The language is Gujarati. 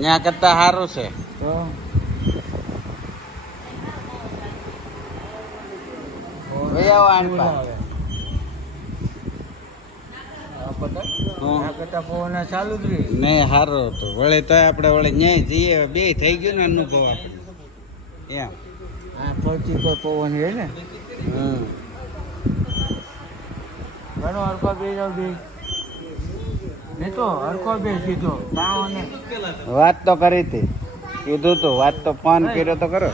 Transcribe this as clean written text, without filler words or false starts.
ત્યાં કરતા સારું છે. તો ભાઈ આવો આણ પા. આ કરતા પવન ચાલુ જ રહી. નહીં સારું હતું વળે તો આપણે વળે ન્યાય જઈએ બે થઈ ગયું ને અનુભવ આપણે એમ. આ સૌથી કોઈ પવન છે ને ઘણો હરખો બે જાવ બે નહીં તો હરખો બે સીધો તાવ ને વાત તો કરી હતી કીધું તું વાત તો ફોન કર્યો તો કરો.